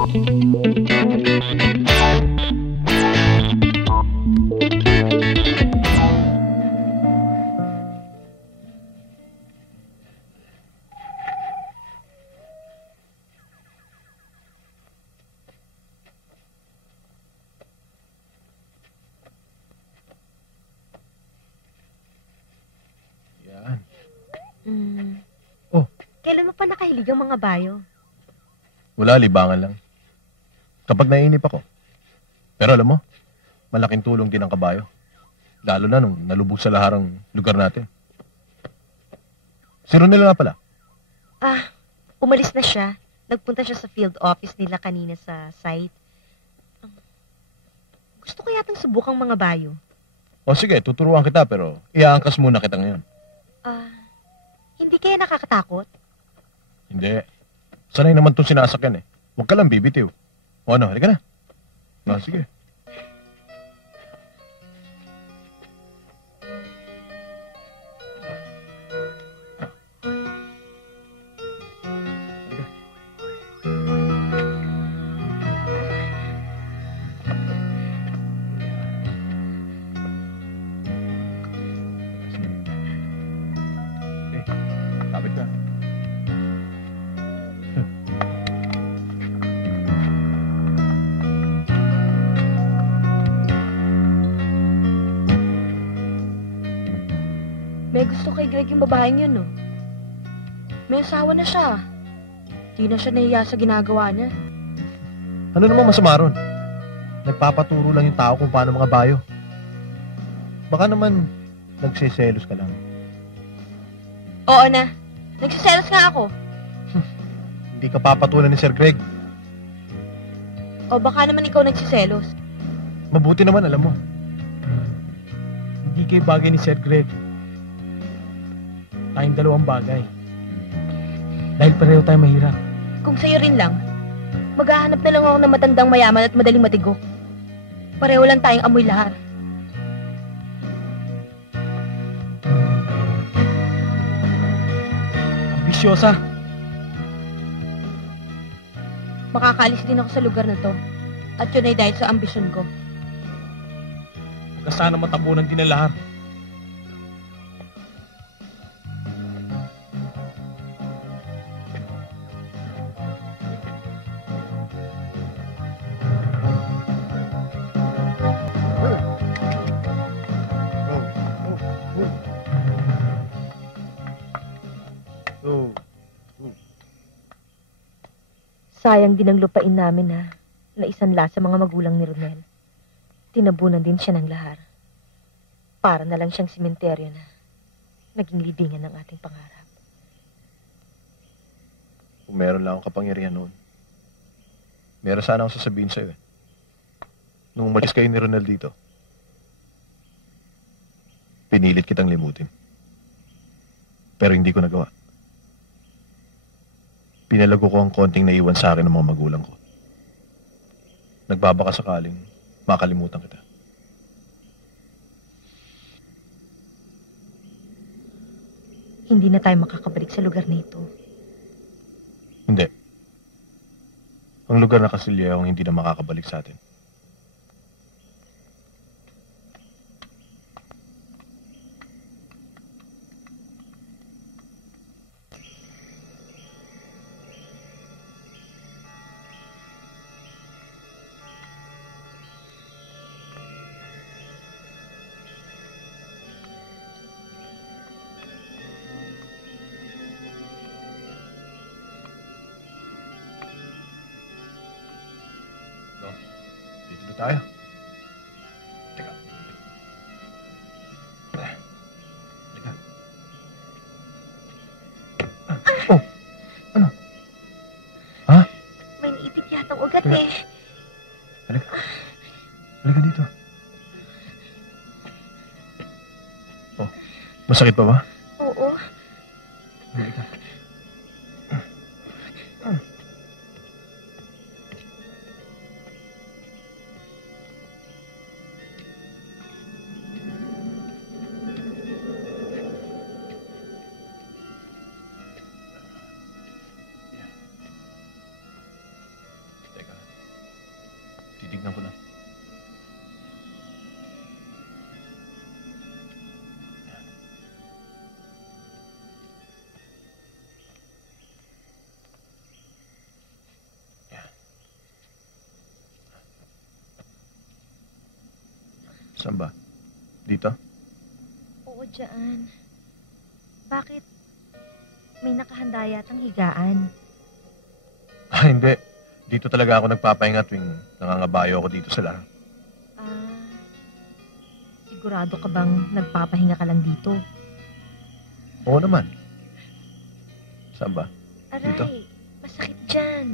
Yan. Oh. Kailan mo pa nakahilig ang mga bayo? Wala, libangan lang. Kapag naiinip ako. Pero alam mo, malaking tulong din ang kabayo. Lalo na nung nalubog sa laharang lugar natin. Si Ronel na pala. Umalis na siya. Nagpunta siya sa field office nila kanina sa site. Gusto ko yatang subukang mga bayo. O sige, tuturuan kita pero iaangkas muna kita ngayon. Hindi kaya nakakatakot? Hindi. Sanay naman itong sinasakyan eh. Huwag ka lang bibitiw. O ano, halika na. Sige. Kapit ka. May gusto kay Greg yung babaeng yun, no? May asawa na siya. Di na siya nahiya sa ginagawa niya. Ano namang masama ron? Nagpapaturo lang yung tao kung paano mga bayo. Baka naman nagsiselos ka lang. Oo na. Nagsiselos nga ako. Hindi ka papatulan ni Sir Greg. O baka naman ikaw nagsiselos. Mabuti naman, alam mo. Hindi kayo bagay ni Sir Greg. Tayong dalawang bagay. Dahil pareho tayo mahirap. Kung sa'yo rin lang, maghahanap na lang ako ng matandang mayaman at madaling matigok. Pareho lang tayong amoy lahar. Ambisyosa. Makakaalis din ako sa lugar na to. At yun ay dahil sa ambisyon ko. Huwag ka sana matabunan din ang lahar. Sayang din ang lupain namin na isanla sa mga magulang ni Ronel. Tinabunan din siya ng lahar. Para na lang siyang simenteryo na naging libingan ng ating pangarap. Kung meron lang akong kapangyarihan noon, meron sana akong sasabihin sa'yo eh. Nung umalis kayo ni Ronel dito, pinilit kitang limutin. Pero hindi ko nagawa. Pinalago ko ang konting naiwan sa akin ng mga magulang ko. Nagbabaka sakaling makalimutan kita. Hindi na tayo makakabalik sa lugar na ito. Hindi. Ang lugar na Castillejo ang hindi na makakabalik sa atin. Dito tayo. Teka. Teka. Oh! Ano? Ha? May naipit yatang ugat Teka. eh. Halika. Halika dito. Oh, masakit pa ba? Oo. Halika. Teka. Saan ba? Dito? Oo, dyan. Bakit? May nakahanda yatang higaan. Ah, hindi. Dito talaga ako nagpapahinga tuwing nangangabayo ako dito sa lahar. Ah, sigurado ka bang nagpapahinga ka lang dito? Oo naman. Saan ba? Aray, Dito? masakit dyan.